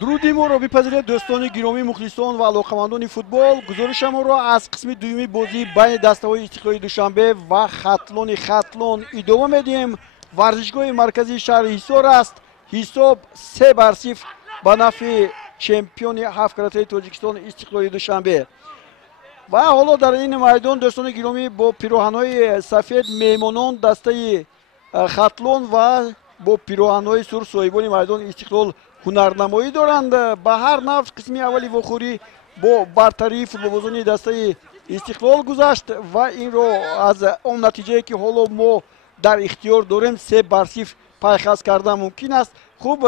дуруди моро бипазиред дӯстони гиромӣ, мухлисон ва алоқамандони футбол. Гузориши моро аз қисми дуюми бозии байни дастаҳои Истиқлоли Душанбе ва Хатлони Хатлон идома медиҳем. Варзишгоҳи марказии шаҳри Ҳисор аст. ҳисоб 3-0 ба нафъи чемпиони ҳафткаратаи Тоҷикистон Истиқлоли Душанбе. ва ҳоло дар ин майдон дӯстони гиромӣ бо пироҳанҳои сафед меҳмонон дастаи Хатлон ва бо пироҳанҳои сур соҳибони майдон Истиқлол ҳунарнамоӣ доранд. ба ҳар навъ қисми аввали вохӯрӣ бо бартарии футболбозони дастаи Истиқлол гузашт ва инро аз он натиҷае ки ҳоло мо дар ихтиёр дорем 3-0 пайхас кардан мумкин аст. хуб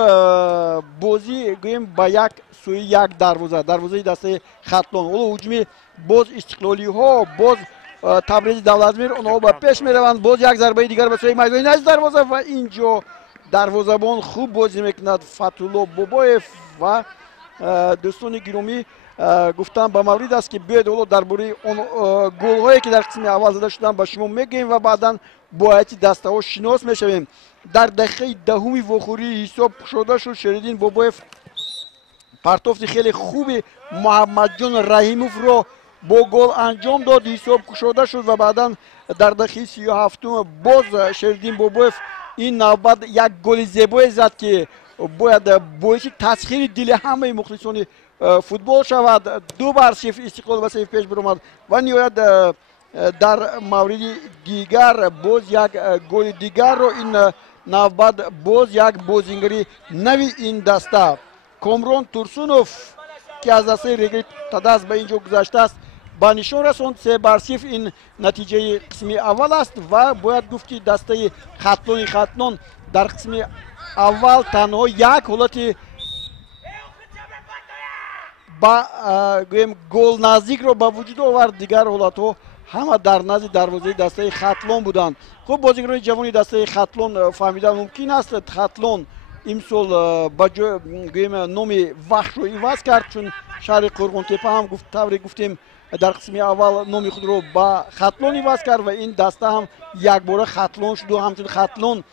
бозӣ гӯем ба як сӯи як дарвозаи дастаи Хатлон. ҳоло ҳуҷуми боз истиқлолиҳо, боз Табрези Давлатмир онҳо ба пеш мераванд. боз як зарбаи дигар ба сӯи майдони нази дарвоза ва инҷо дарвозабон хуб бозӣ мекунад Фатулло Бобоев. ва дӯстони гиромӣ гуфтам ба маврид аст ки биёед ҳоло дар бораи он голҳое ки дар қисми аввал зада шуданд ба шумо мегӯем ва баъдан бо ҳайати дастаҳо шинос мешавем. дар дақиқаи даҳуми вохӯрӣ ҳисоб кушода шуд. Шеридин Бобоев партофти хеле хуби Муҳаммадҷон Раҳимовро бо гол анҷом дод. ҳисоб кушода шуд ва баъдан дар дақиқаи 37 боз Шеридин Бобоев ин навбат як голи зебое зад ки бояд боиси тасхири дили ҳамаи мухлисони футбол шавад. 2-0 Истиқлол ба сейф пеш биромад ва ниҳоят дар мавриди дигар боз як голи дигарро ин навбат боз як бозингари нави ин даста Комрон Турсунов ки аз дастаи Регри Тадас ба инҷо гузаштааст ба нишон расонд. 3-0 ин натиҷаи қисми аввал аст ва бояд гуфт ки дастаи Хатлони Хатлон дар қисми аввал танҳо як ҳолати ба гӯем гол наздикро ба вуҷуд овард. дигар ҳолатҳо ҳама дар назди дарвозаи дастаи Хатлон буданд. хуб бозигарони ҷавони дастаи Хатлон фаҳмидан мумкин аст. Хатлон имсол ба ҷои гӯем номи Вахшро иваз кард, чун шаҳри Қурғонтепа ҳам тавре гуфтем дар қисми аввал номи худро ба Хатлон иваз кард ва ин даста ҳам якбора Хатлон шуду. ҳамчун Хатлон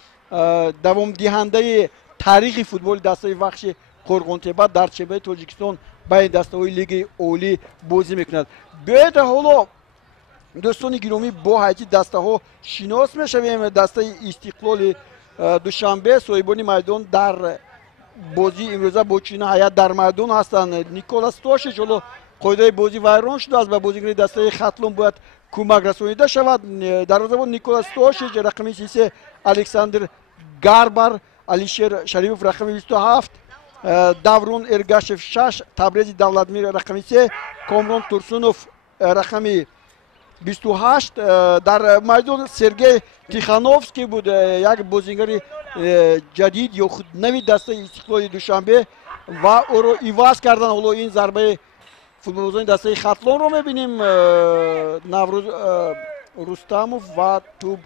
давомдиҳандаи таърихи футболи дастаи Вахши Қурғонтепа дар чемпионати Тоҷикистон ба ин дастаҳои лиги олӣ бозӣ мекунад. биёед ҳоло дӯстони гиромӣ бо ҳайати дастаҳо шинос мешавем. дастаи Истиқлоли Душанбе соҳибони майдон дар бозии имрӯза бо чунин ҳайат дар майдон ҳастанд. Николас Тошич ҳоло қоидаи бозӣ вайрон шудааст. ба бозигари дастаи Хатлон бояд кӯмак расонида шавад. дарвозабон Николас Тошич, рақами 33 Александр Гарбар, Алишер Шаримов рақами 27, Даврон Эргашев 6, Табрези Давлатмир рақами 3, Комрон Турсунов рақами 28. дар майдон Сергей Тихановский буд, як бозингари ҷадид ё худ нави дастаи Истиқлоли Душанбе ва ӯро иваз кардан. ҳоло ин зарбаи футболбозони дастаи Хатлонро мебинем. Наврӯз Рустамов ва туб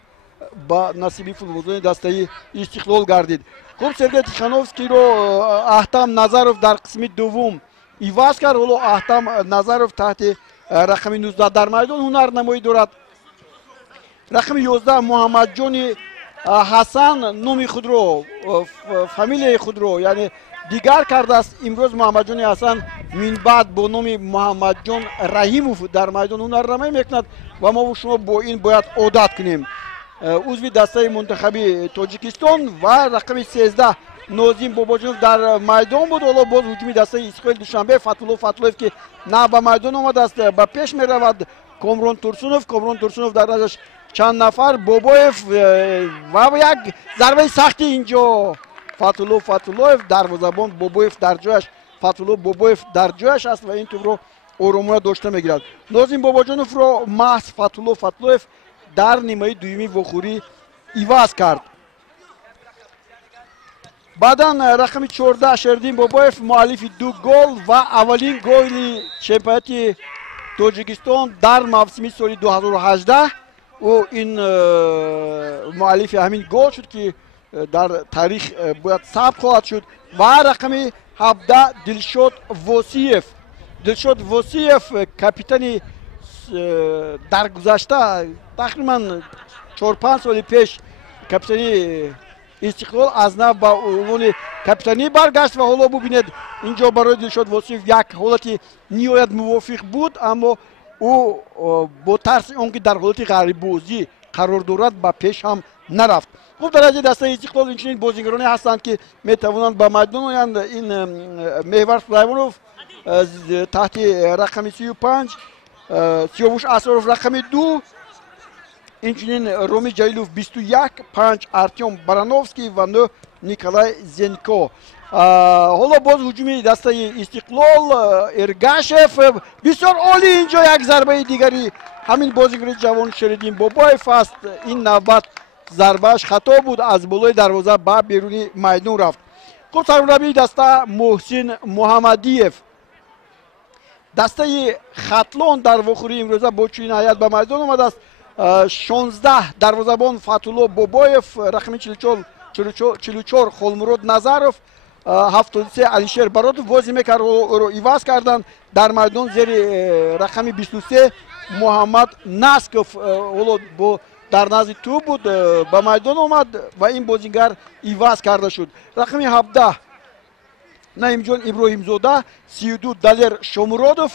ба насиби футболбозони дастаи Истиқлол гардид. хуб Сергей Тихановскийро Аҳтам Назаров дар қисми дуввум иваз кард. ҳоло Аҳтам Назаров таҳти рақами 19 дар майдон ҳунарнамоӣ дорад. рақами 11 Муҳаммадҷони Ҳасан номи худро, фамилияи худро яъне дигар кардааст. имрӯз Муҳаммадҷони Ҳасан минбаъд бо номи Муҳаммадҷон Раҳимов дар майдон ҳунарнамоӣ мекунад ва мо шумо бо ин бояд одат кунем. узви дастаи мунтахаби Тоҷикистон ва рақами 13 Нозим Бобоҷонов дар майдон буд. ҳоло боз ҳуҷуми дастаи Истиқлоли Душанбе Фатулло Фатуллоев ки на ба майдон омадааст ба пеш меравад. Комрон Турсунов дар назаш чанд нафар Бобоев ва як зарбаи сахти инҷо Фатуллоев дарвозабон Бобоев дар ҷояш. Фатулло Бобоев дар ҷояш аст ва ин тӯбро оромона дошта мегирад. Нозим Бобоҷоновро маҳз Фатулло Фатуллоев дар нимаи дуюми вохӯрӣ иваз кард. баъдан рақами 14 Шеридин Бобоев муаллифи 2 гол ва аввалин голи чемпионати Тоҷикистон дар мавсими соли 2018. ӯ ин муаллифи ҳамин гол шуд ки дар таърих бояд сабт хоҳад шуд. ва рақами 17 Дилшод Восиев капитани дар гузашта тақрибан 4-5 соли пеш капитани استقلال از نو با عنوان کاپیتانی برگشت و حالا ببینید اینجا برای دلشاد واسیف یک حالتی نهایت موافق بود، اما او با ترس اونکه در حالت غریب بازی قرار دارد با پیش هم نرفت. خوب در از دسته استقلال اینچنین بازیگرانی هستند که میتوانند به میدان آیند. این محور سلیمانوف تحت رقم 35، سیاوش اسرارov رقم 2، اینچنین رومی جلیلوف 21، 5 ارتیوم برانوفسکی و 9 نیکولای زنکو. حالا باز هجومی دسته استقلال ارگاشف بسیار عالی. اینجا یک ضربه دیگری همین بازیگر جوان شریدین بابایف است. این نوبت ضربهش خطا بود، از بالای دروازه به بیرونی میدان رفت. خب سرمربی دسته محسن محمدیف. دسته خطلان در واخوری امروزه با چنین هیئت به میدان آمده است. 16 دروازه‌بان فتولا بابایف، رقم 44 خولمرود نظرов، 73 علیشیر براتov بازی میکرد، او رو ایواز کردن. در میدان زیر رقم 23 محمد نسکوف حالا با در نزد تو بود به میدان آمد و این بازیگر ایواز کرده شد. رقم 17 نعیمجان ابراهیمزاده، 32 دلیر شومرودов.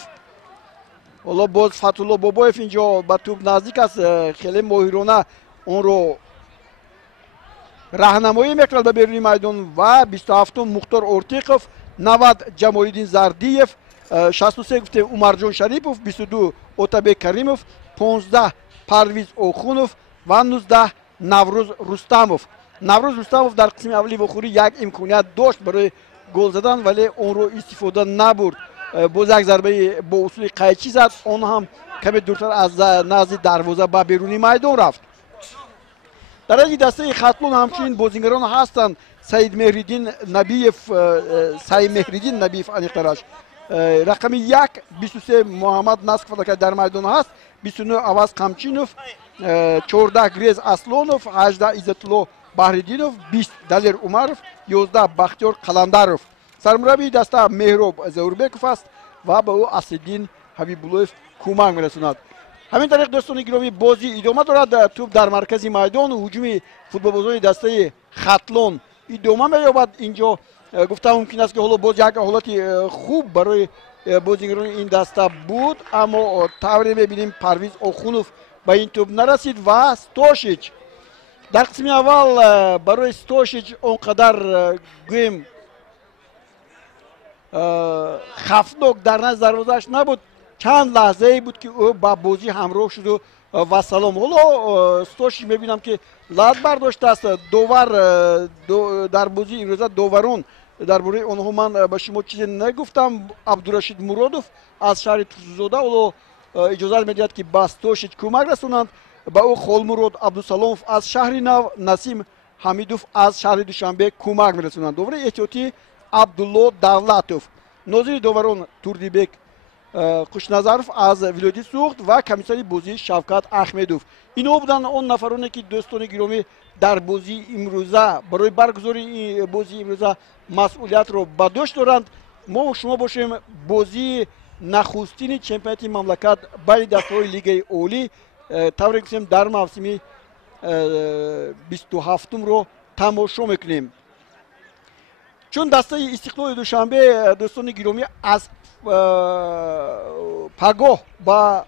حالا باز فتولا بابایف اینجا به توپ نزدیک است، خیلی ماهرانه اون رو راهنمایی میکرد به بیرون میدان. و 27 مختار اورتیقوف، 90 جمالالدین زردیف، 63 گفته عمرجان شریپوف، 22 اوتابек کریموف، 15 پرویز اوخونوف و 19 نوروز رستموف. نوروز رستموف در قسم اولی بخوری یک امکانیت داشت برای گل زدن ولی اون رو استفاده نبرد. باز یک ضربه با اصول قیچی زد، اون هم کمی دورتر از نزد دروازه به بیرونی میدان رفت. در این دسته خطلون همچنین بازیگران هستند. سعید مهریدین نبیف، انیقترش رقم 1 23 محمد نسکوف که در میدان هست، 29 عوض قمچینوف، 14 گریز اسلانوف، 18 عزتالله بحردینوف، 20 دلیر عمروف، 11 بختیار قلندروف. سرمربی دسته مهراب زوربکوف است و به او اسدالدین حبیب‌اللهیف کمک می‌رساند. همین طریق دوستان گرامی بازی ادامه دارد. توپ در مرکز میدان، هجوم فوتبالبازان دسته خطلون ادامه می‌یابد. اینجا گفتم ممکن است که حالا باز یک حالت خوب برای بازیگران این دسته بود، اما طوری می‌بینیم پرویز اوخونوف به این توپ نرسید و استوشیچ در قسم اول برای استوشیچ اونقدر گویم خفناک در نزد دروازه‌اش نبود. چند لحظه ای بود که او با بازی همراه شد و سلام. حالا استوشیچ می‌بینم که لات برداشته است. در بازی امروزه داوران درباره اونها من به شما چیزی نگفتم. عبدالرشید مرادوف از شهر توسوزاده حالا اجازه می‌دهد که به استوشیچ کمک رسانند. با او خولمرود عبدالسلاموف از شهر نو، نسیم حمیدوف از شهر دوشنبه کمک می‌رسانند. داور احتیاطی عبدالله دولتوف، ناظر داوران توردیبک خوشنظرов از ولایت سوخت و کمیسر بازی شوکت احمدوف. اینا بودن اون نفرانی که دوستان گرامی در بازی امروزه برای برگزاری بازی امروزه مسئولیت رو به دوش دارند. ما و شما باشیم بازی نخستین چمپیونات مملکت بین دسته‌های لیگ عالی طوری که در موسم 27 رو تماشا میکنیم. چون دسته استقلال دوشنبه دوستان گرامی از پگاه با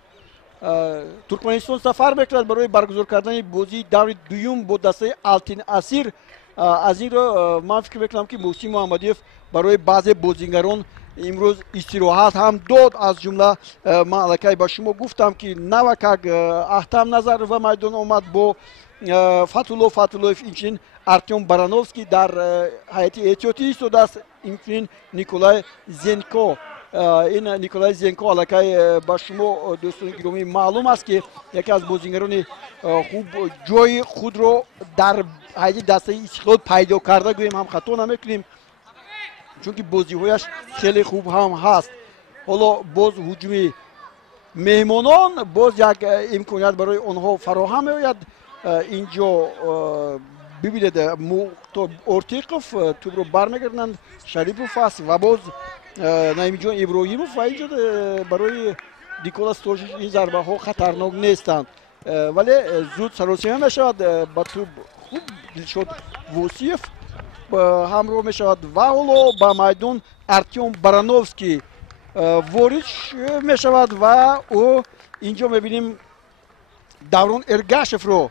ترکمنستان سفر میکرد برای برگزار کردن بازی دور دوم با دسته التین اسیر. از این رو من فکر میکنم که محسن محمدیف برای بعضی بازیگران امروز استراحت هم داد. از جمله من الکی با شما گفتم که نوکک احتم نظر و میدان آمد با فتولوف، اینچنین ارتیوم برانوفسکی در هیئت احتیاطی ایستاده است. اینچنین نیکولای زنکو، این نیکولای زنکو الکی با شما دوستان گرامی معلوم است که یکی از بازیگران خوب جای خود رو در هیئت دسته استقلال پیدا کرده، گوییم هم خطا نمیکنیم چون که بازی‌هایش خیلی خوب هم هست. حالا باز هجوم مهمانان باز یک امکانیت برای آنها فراهم می‌آید. اینجا ببینید اورتیقوف توپ رو برمیگردند، شریپوف است و باز نعیمجان ابراهیموف و اینجا برای نیکولاس استوشیچ این ضربه ها خطرناک نیستند ولی زود سراسیمه میشود. با توپ خوب دلشاد وصیف همراه می شود و حالا با میدان ارتیوم برانوفسکی وارد می شود و او اینجا میبینیم даврон эргашев ро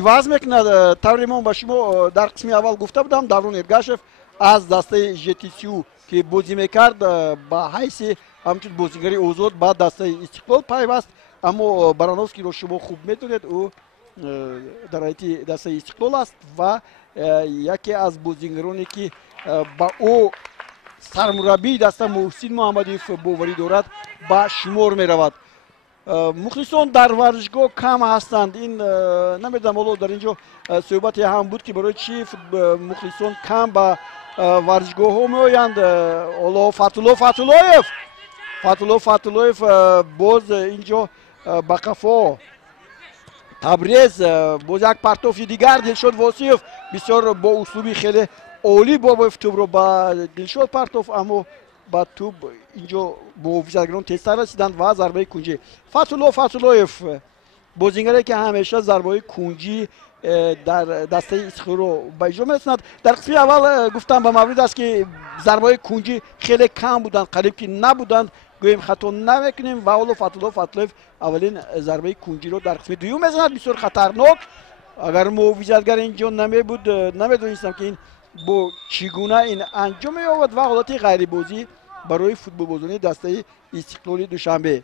иваз мекунад. тавре ман ба шумо дар қисми аввал гуфта будам, даврон эргашев аз дастаи жтсу ки бозӣ мекард ба ҳайси ҳамчун бозигари озод ба дастаи истиқлол пайваст, аммо барановскиро шумо хуб медонед, ӯ дар ҳайати дастаи истиқлол аст ва яке аз бозигароне ки ба ӯ сармураббии даста муҳсин муҳаммадиев боварӣ дорад ба шумор меравад. мухлисон дар варзишгоҳ кам ҳастанд. ин намедонам ҳоло дар инҷо суҳбате ҳам буд ки барои чӣ мухлисон кам ба варзишгоҳҳо меоянд. ҳоло фатуллоев боз инҷо ба қафо. табрез боз як партофи дигар. дилшод восиев бисёр бо услуби хеле олӣ бобоев тӯбро ба дилшод партоф, аммо ба тӯб инҷо муҳофизатгарон тезтар расиданд ва зарбаи кунҷӣ. фатуллоев бозингаре ки ҳамеша зарбаи кунҷӣ дар дастаи истиқлолро ба иҷро мерасонад. дар қисми аввал гуфтам ба маврид аст ки зарбаи кунҷӣ хеле кам буданд, қариб ки набуданд, гӯем хато намекунем ва ҳоло фатуллоев аввалин зарбаи кунҷиро дар қисми дуюм мезанад. бисёр хатарнок. агар муҳофизатгар инҷо намебуд, намедонистам ки ин бо чӣ гуна ин анҷом меёвад ва ҳолати ғайрибозӣ барои футболбозони дастаи истиқлоли душанбе.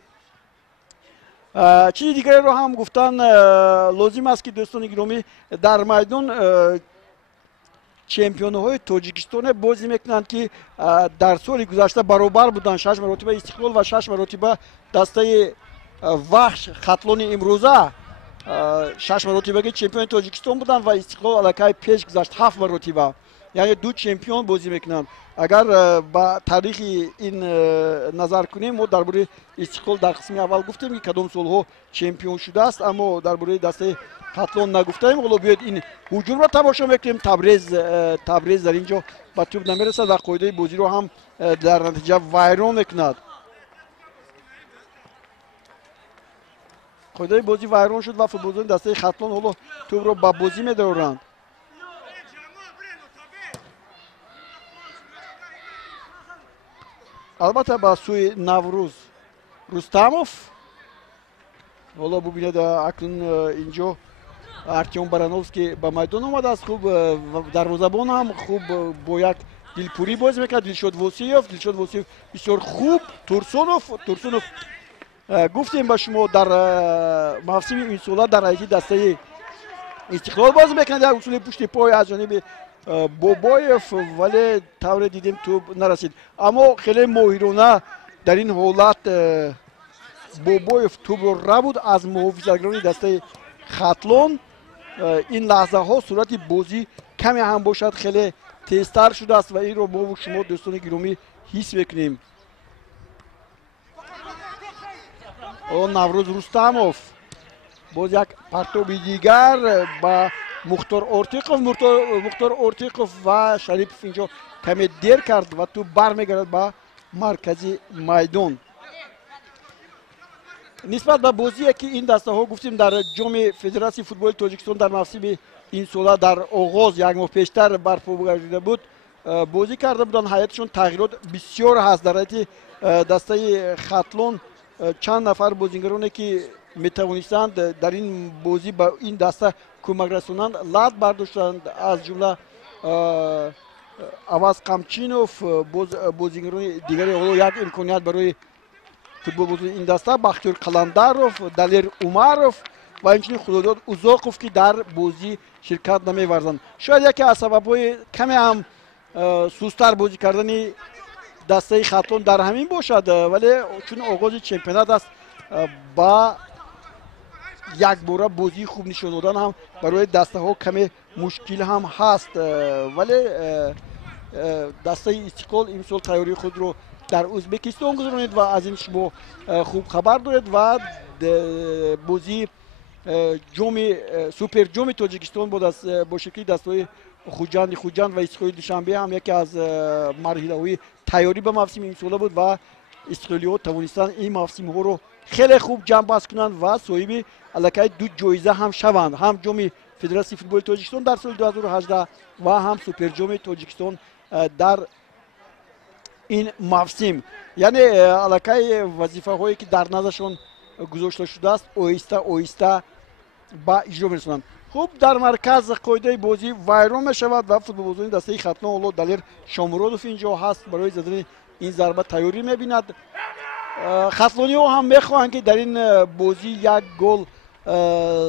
чизи дигареро ҳам гуфтан лозим аст ки дӯстони гиромӣ дар майдон чемпионҳои тоҷикистоне бозӣ мекунанд ки дар соли гузашта баробар буданд. 6 маротиба истиқлол ва 6 маротиба дастаи вахш хатлони имрӯза 6 маротибаги чемпиони тоҷикистон буданд ва истиқлол аллакай пеш гузашт 7 маротиба. яъне ду чемпион бозӣ мекунанд. агар ба таърихи ин назар кунем, мо дар бораи истиқлол дар қисми аввал гуфтем ки кадом солҳо чемпион шудааст, аммо дар бораи дастаи хатлон нагуфтаем. ҳоло биёед ин ҳуҷумро тамошо мекунем. табрез дар ин ҷо ба тӯб намерасад ва қоидаи бозиро ҳам дар натиҷа вайрон мекунад. қоидаи бозӣ вайрон шуд ва футболзони дастаи хатлон ҳоло тӯбро ба бозӣ медоранд. албатта ба сӯи наврӯз рустамов. ҳоло бубинед акнун инҷо артем барановский ба майдон омадааст. хуб дарвозабон ҳам хуб бо як дилпурӣ бозӣ мекард. дилшод восиев бисёр хуб. турсунов гуфтем ба шумо дар мавсими имсола дар ҳайати дастаи истиқлол бозӣ мекунад. як усули пушти пой аз ҷониби бобоев, вале тавре дидем тӯб нарасид. аммо хеле моҳирона дар ин ҳолат бобоев тӯбро рабуд аз муҳофизатгарони дастаи хатлон. ин лаҳзаҳо сурати бозӣ каме ҳам бошад хеле тезтар шудааст ва инро мо шумо дӯстони гиромӣ ҳис мекунем. наврӯз рустамов боз як партоби дигар ба мухтор ортиқов ва шарипов инҷо каме дер кард ва ту бармегардад ба маркази майдон. нисбат ба бозие ки ин дастаҳо гуфтем дар ҷоми федератсияи футболи тоҷикистон дар мавсими инсола дар оғоз як моҳ пештар барпо гардида буд, бозӣ карда буданд. ҳайаташон тағйирот бисёр ҳаст. дар ҳайати дастаи хатлон чанд нафар бозигароне ки метавонистанд дар ин бозӣ ба ин даста кӯмак расонанд лад бардоштанд. аз ҷумла аваз қамчинов, бозигарони дигаре. ҳоло як имконият барои футболбозони ин даста бахтиёр қаландаров, далер умаров ва инчунин худодод узоқов ки дар бозӣ ширкат намеварзанд. шояд яке аз сабабҳои каме ҳам сустар бозӣ кардани дастаи хатлон дар ҳамин бошад, вале чун оғози чемпионат аст, ба якбора бозии хуб нишон додан ҳам барои дастаҳо каме мушкил ҳам ҳаст. вале дастаи истиқлол имсол тайёрии худро дар ӯзбекистон гузаронид ва аз ин шумо хуб хабар доред ва бозии суперҷоми тоҷикистон бо шакли дастаҳои хуҷанд ва истиқлоли душанбе ҳам яке аз марҳилаҳои тайёрӣ ба мавсими имсола буд ва истиқлолиҳо тавонистанд ин мавсимҳоро хеле хуб ҷамъбаст кунанд ва соҳиби аллакай ду ҷоиза ҳам шаванд. ҳам ҷоми فدراسیون فوتبال تاجیکستان در سال 2018 و هم سوپر جام تاجیکستان در این موسم. یعنی علاقه وظیفه هایی که در نظرشون گذاشته شده است آهسته آهسته با اجرا می‌رسونند. خوب در مرکز قاعده بازی ویران می‌شود و فوتبالبازان دسته ختلان اولاد دلیر شامرودوف اینجا هست برای زدن این ضربه تیاری می‌بیند. ختلانی‌ها هم می‌خواهند که در این بازی یک گل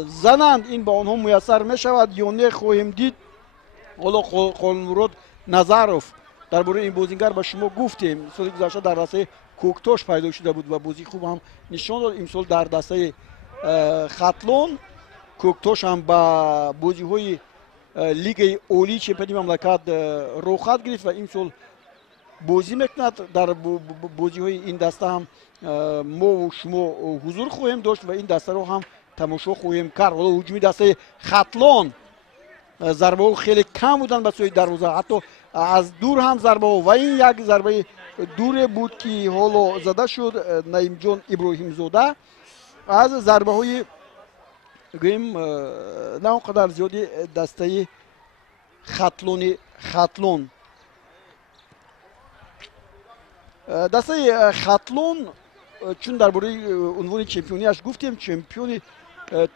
زنند، این با آنها میسر می‌شود یا نه خواهیم دید. حالا خالمراد نظروف درباره این بازیگر با شما گفتیم سال گذشته در دسته کوکتاش پیدا شده بود و بازی خوب هم نشان داد. امسال در دسته ختلان کوکتاش هم با بازی‌های لیگ اولی چمپیونی مملکت روخت گرفت و امسال بازی میکند. در بازی‌های این دسته هم ما و شما حضور خواهیم داشت و این دسته رو هم تماشا خواهیم کرد. حالا هجومی دسته ختلان ضربه ها خیلی کم بودن به سوی دروازه، حتی از دور هم ضربه ها و این یک ضربه دور بود که حالا زده شد. نعیم جان ابراهیم زاده از ضربه های گویم نه اونقدر زیادی دسته ختلان دسته ختلان چون درباره عنوان چمپیونیش گفتیم، چمپیون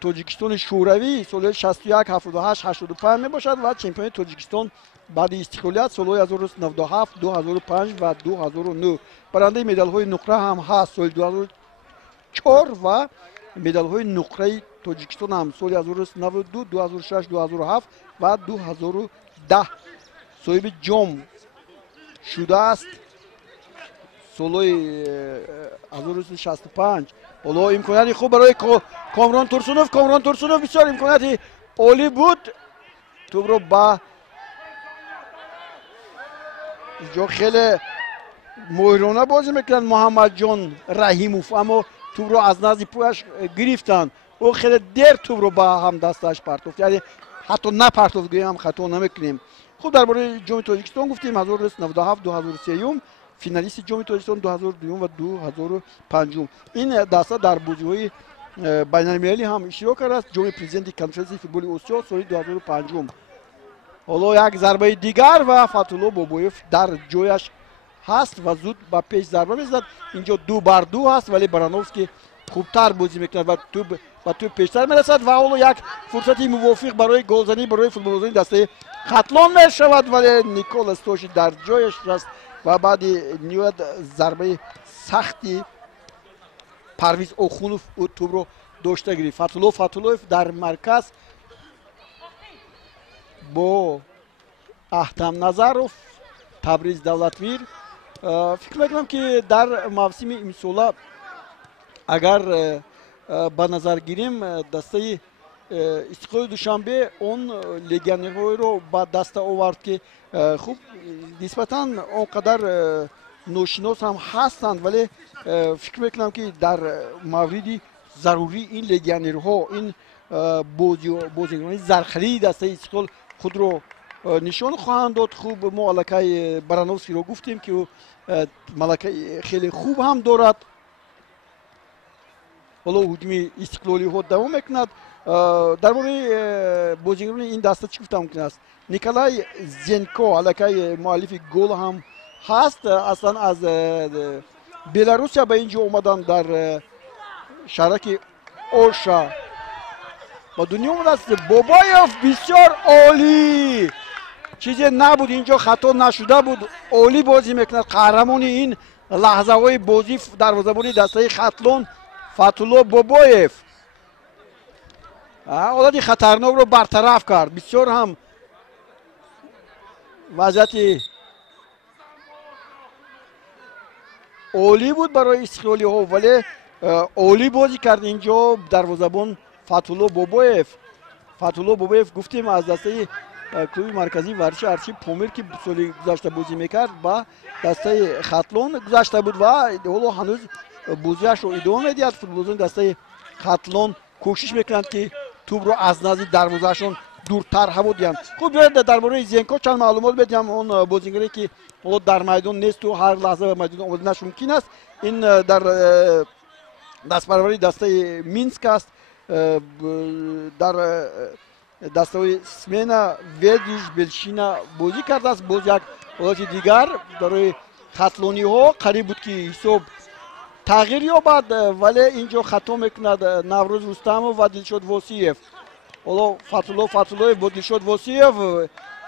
تاجیکستان شوروی سال 61 78 85 می باشد و چمپیون تاجیکستان بعد استقلالیت سال‌های 1997 2005 و 2009 برنده مدال های نقره هم هست. سال 2004 و مدال های نقره تاجیکستان هم سال 1992 2006 2007 و 2010 صاحب جام شده است. سال‌های 1965 حالا امکاناتی خوب برای کامران ترسونوف بسیار امکاناتی عالی بود. توپ رو با اینجا خیلی مهرانه بازی میکنن محمد جان رحیموف، اما توپ رو از نزد پویش گرفتن. او خیلی دیر توپ رو با هم دستش پرتافت، یعنی حتی نپرتافت گوییم هم خطا نمیکنیم. خب درباره جام تاجیکستان گفتیم 1997 2003 فینالیست جام تاجیکستان 2002 و 2005 این دسته در بازی‌های بین‌المللی هم اشتراک کرده است. جام پرزیدنت کنفرانس فوتبال آسیا سال 2005. حالا یک ضربه دیگر و فتولا بابایف در جایش هست و زود با پیش ضربه میزند. اینجا 2-2 هست ولی برانوفسکی خوبتر بازی میکند و تو پیشتر میرسد و حالا یک فرصتی موافق برای گلزنی برای فوتبالبازان دسته ختلان میشود ولی نیکول استوشی در جایش است و بعد نیوید ضربه سختی پرویز اوخونوف توپ رو داشته گرفت. فتولوف در مرکز با احتم نظروف تبریز دولتویر. فکر میکنم که در موسم امسال اگر به نظر گیریم دسته استقلال دوشنبه اون لگیونرهای رو با دست آورد که خوب نسبتا اونقدر ناشناس هم هستند ولی فکر میکنم که در موردی ضروری این لگیونرها این بازیکنان زرخری دسته استقلال خود رو نشان خواهند داد. خوب ما ملکه برانوفسکی رو گفتیم که ملکه خیلی خوب هم دارد. حالا هجوم استقلالی ها دوام میکند. درباره بازیکنان این دسته چی گفتم ممکن است؟ نیکولای زینکو علاقه مؤلف گل هم هست، اصلا از بلاروسیا به اینجا اومدن در شرک اوشا با دنیا اومده است. بابایوف بسیار عالی، چیزی نبود اینجا، خطا نشده بود، عالی بازی میکند. قهرمان این لحظه های بازی دروازه‌بان دسته ختلان فتولا بابایف حالت خطرناک رو برطرف کرد. بسیار هم وضعیت عالی بود برای استقلالی ها ولی عالی بازی کرد اینجا دروازه‌بان فتولا بابایف گفتیم از دسته کلوب مرکزی ورزش ارچی پومیر که سال گذشته بازی میکرد با دسته ختلان گذشته بود و حالا هنوز بازیش رو ادامه میدهد. فوتبالبازان دسته ختلان کوشش میکنند که توپ رو از نزد دروازه‌شون دورتر هوا دهند. خوب بیاید درباره زینکو چند معلومات بدم. اون بازیگری که حالا در میدان نیست و هر لحظه به میدان آمدنش ممکن است. این در دستپروری دسته مینسک است. در дастаҳои смена ведиш белшина бозӣ кардааст. боз як ҳолати дигар барои хатлониҳо қариб буд ки ҳисоб тағйир ёбад, вале инҷо хато мекунад Наврӯз Рустамов ва Дилшод Восиев. ҳоло Фатуллоев бо Дилшод Восиев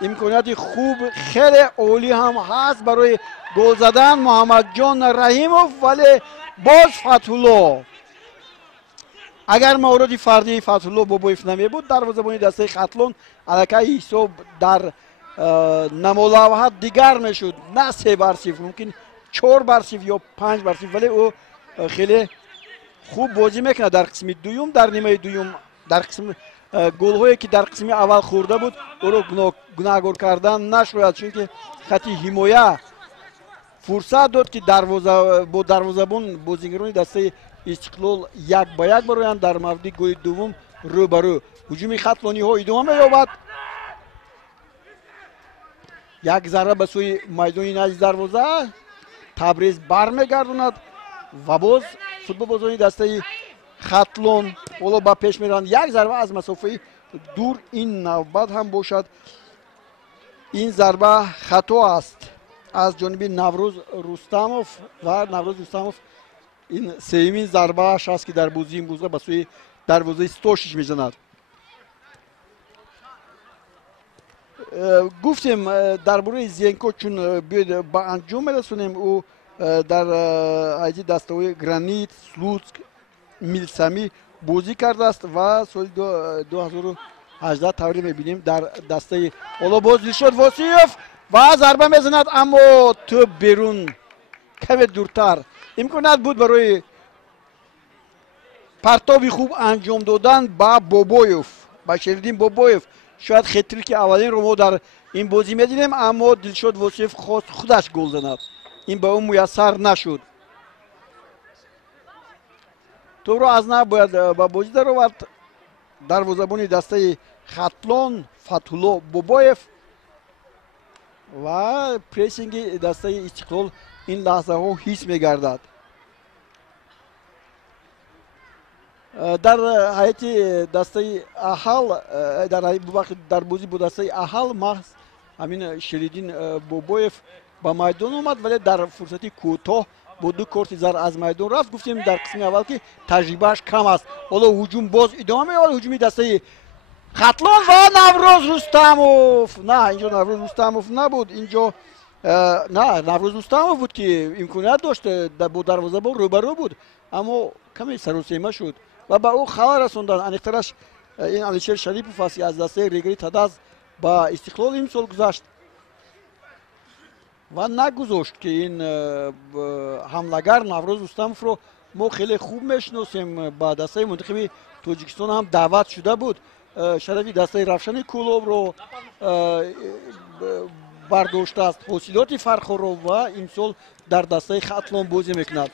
имконияти хуб хеле олӣ ҳам ҳаст барои гол задан. Муҳаммадҷон Раҳимов, вале боз Фатулло. агар мавриди фардии Фатулло Бобоев намебуд, дарвозабони дастаи Хатлон аллакай ҳисоб дар намолавҳат дигар мешуд. На 3-0, мумкин 4-0 ё 5-0, вале ӯ хеле хуб бозӣ мекунад дар қисми дуюм. дар нимаи дуюм дар қисми голҳое ки дар қисми аввал хӯрда буд, ӯро гунаҳгор кардан нашояд, чунки хати ҳимоя фурсат дод ки бо дарвозабон бозигарони дастаи Истиқлол 1-1 бароянд. дар мавриди голи дуввум рӯ ба рӯ. ҳуҷуми хатлониҳо идома меёбад. як зарба ба сӯи майдони назди дарвоза. Табриз бармегардонад ва боз футболбозони дастаи Хатлон ҳоло ба пеш мераванд. як зарба аз масофаи дур. ин навбат ҳам бошад. ин зарба хато аст аз ҷониби Наврӯз Рустамов ва Наврӯз Рустамов ин сеюмин зарбааш аст ки дар бозии имрӯза ба сӯи дарвозаи 106 мезанад. гуфтем дар бораи Зенко, чун биёед ба анҷом мерасонем, ӯ дар ҳайати дастаҳои Гранит, Слуцк, Милсами бозӣ кардааст ва соли 2018 тавре мебинем дар дастаи. ҳоло боз Дилшод Восиев ва зарба мезанад, аммо тӯб берун, каме дуртар. имконият буд барои партоби хуб анҷом додан ба Бобоев, ба Шеридин Бобоев. шояд хетрики аввалинро мо дар ин бозӣ медидем, аммо Дилшод Восиев хост худаш гол занад. ин ба ӯ муяссар нашуд. тӯбро аз нав бояд ба бозӣ даровард дарвозабони дастаи Хатлон Фатулло Бобоев ва прессинги дастаи Истиқлол ин лаҳзаҳо ҳис мегардад. дар ҳайати дастаи Аҳал, дар бозӣ бо дастаи Аҳал маҳз ҳамин Шеридин Бобоев ба майдон омад, вале дар фурсати кӯтоҳ бо 2 корти зар аз майдон рафт. гуфтем дар қисми аввал ки таҷрибааш кам аст. ҳоло ҳуҷум боз идома меёбад. ҳуҷуми дастаи Хатлон ва Наврӯз Рустамов. на, инҷо Наврӯз Рустамов набуд. инҷо на, Наврӯз Рустамов буд ки имконият дошт, бо дарвозабон рӯбарӯ буд, аммо каме сарусема шуд ва ба ӯ халал расонданд. аниқтараш ин Алишер Шарипов аст ки аз дастаи Регри Тадаз ба Истиқлол имсол гузашт ва нагузошт ки ин ҳамлагар Наврӯз Рустамовро мо хеле хуб мешиносем. ба дастаи мунтахиби Тоҷикистон ҳам даъват шуда буд. шарафи дастаи Равшани Кӯлобро бардоштааст, ҳосилоти фархоро, ва имсол дар дастаи Хатлон бозӣ мекунад.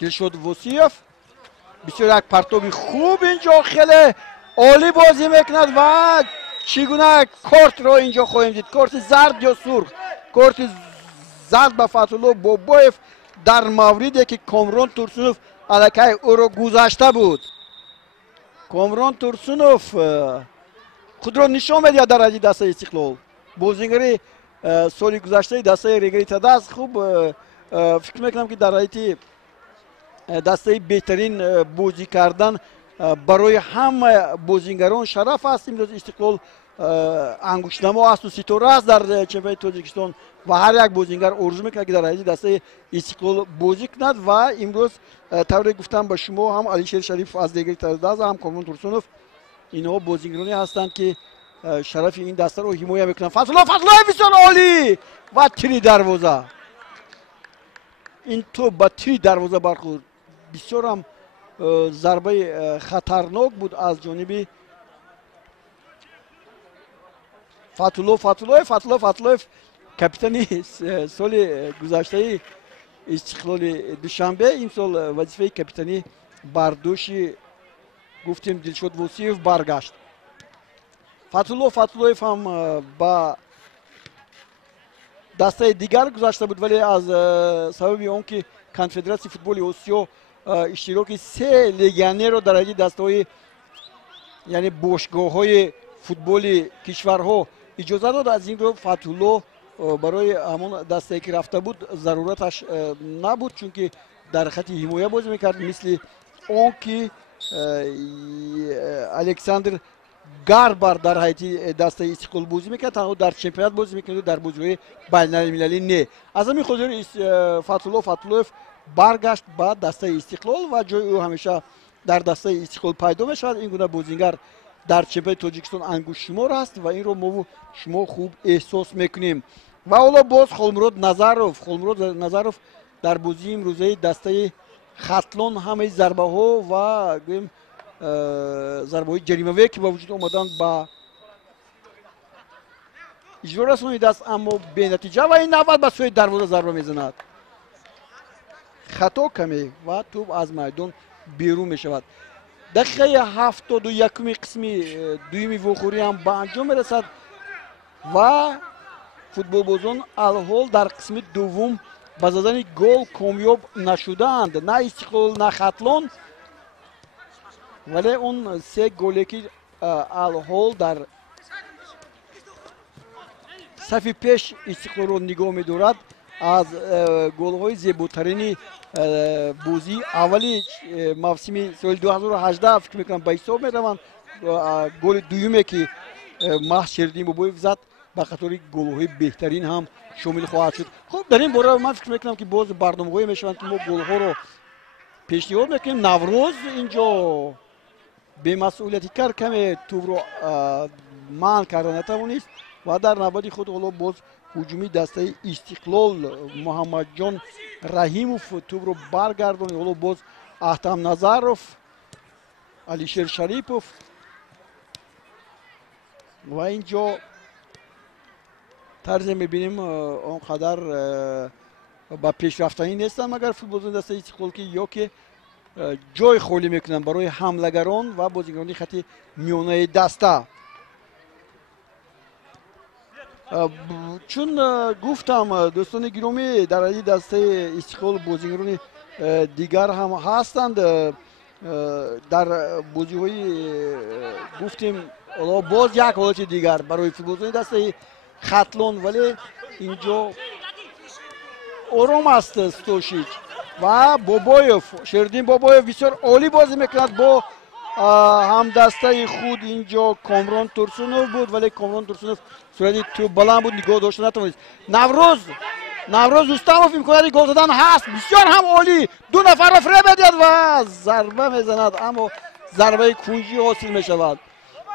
Дилшод Восиев бисёр як партоби хуб инҷо хеле олӣ бозӣ мекунад ва чӣ гуна кортро инҷо хоҳем дид. корти зард ё сурх? корти зард ба Фатулло Бобоев дар мавриде ки Комрон Турсунов аллакай ӯро гузашта буд. Комрон Турсунов худро нишон медиҳад дар ҳайати дастаи Истиқлол. бозигари соли гузаштаи дастаи Регри Тадаз. хуб фикр мекунам ки дар ҳайати дастаи беҳтарин бозӣ кардан барои ҳама бозигарон шараф аст. имрӯз Истиқлол ангуштнамо асту ситора аст дар чемпионати Тоҷикистон ва ҳар як бозигар орзу мекунад ки дар ҳайати дастаи Истиқлол бозӣ кунад. ва имрӯз тавре гуфтам ба шумо, ҳам Алишер Шарипов аз Регри Тадаз, ҳам Комрон Турсунов, инҳо бозигароне ҳастанд ки шарафи ин дастаро ҳимоя мекунанд. Фатуллоев бисёр олӣ ва тири дарвоза. ин тӯб ба тири дарвоза бархӯрд. бисёрам зарбаи хатарнок буд аз ҷониби Фатуллоев капитани соли гузаштаи Истиқлоли Душанбе имсол вазифаи капитанӣ бар дӯши гуфтем Дилшод Восиев баргашт. Фатуллоев ҳам ба дастаи дигар гузашта буд, вале аз сабаби он ки Конфедератсияи футболи Осиё иштироки 3 легионерро дар ҳайати дастаҳои یعنی باشگاه‌های فوتبال کشورها اجازه داد از این رو فتح‌الله برای همون دسته که رفته بود ضرورتش نبود، چون که در خط حمایت بازی میکرد، مثل اون که الکساندر گاربر در حیاتی دسته استقلال بازی میکرد، تنها در چمپیونات بازی میکرد، در بازی‌های بین‌المللی نه. از همین خاطر فتح‌الله برگشت به دسته استقلال و جای او همیشه در دسته استقلال پیدا میشود. این گونه بازیگر در چمپیونات تاجیکستان انگشت شمار است و این رو ما شما خوب احساس میکنیم. و حالا باز خولمراد نظروف در بازی امروزه دسته خطلون همه ضربه ها و ضربه های جریمه‌ای که با وجود آمدن با اجرا رسانیده است، اما به نتیجه و این نوبت به سوی دروازه ضربه میزند. خطا کمی و توپ از میدان بیرون می شود. دقیقه 71 قسم دویمی وخوری هم به انجام میرسد و فوتبال بازان الحال در قسم دوم با زدن گل کامیاب نشدند، نه استقلال نه خطلون، ولی اون سه گلی که الحال در صف پیش استقلال رو نگاه می‌دارد از گل‌های زیباترین بازی اولی موسم سال 2018 فکر می‌کنم به حساب می‌روند. گل دومی که محض شیردین بابویف زد به خاطر گل‌های بهترین هم شامل خواهد شد. خب در این باره من فکر می‌کنم که باز برنامه‌های میشوند که ما گل‌ها رو پیشنهاد می‌کنیم. نوروز اینجا به مسئولیتی کار کمی توپ رو منع کرده نتوانست و در نوبت خود حالا باز هجومی دسته استقلال محمد جان رحیموف توپ رو برگردونه. حالا باز احتم نظروف، علیشیر شریپوف و اینجا طرز میبینیم آنقدر با پیشرفتنی نیستن مگر فوتبال دسته استقلال که یا که جای خالی میکنن برای حملگران و بازیکنان خط میانه دسته. چون گفتم دوستان گرامی در این دسته استقلال بازیکنان دیگر هم هستند، در بازی‌های گفتیم باز یک حالت دیگر برای فوتبال دسته خطلون، ولی اینجا آرام است استوشیچ و بابایف، شیردین بابایف بسیار عالی بازی میکند با هم دسته خود. اینجا کامران ترسونوف بود ولی کامران ترسونوف صورتی تو بلند بود، نگاه داشته نتوانست. نوروز رستموف امکاناتی گل زدن هست، بسیار هم عالی، دو نفر را فریب میدهد و ضربه میزند اما ضربه کنجی حاصل میشود.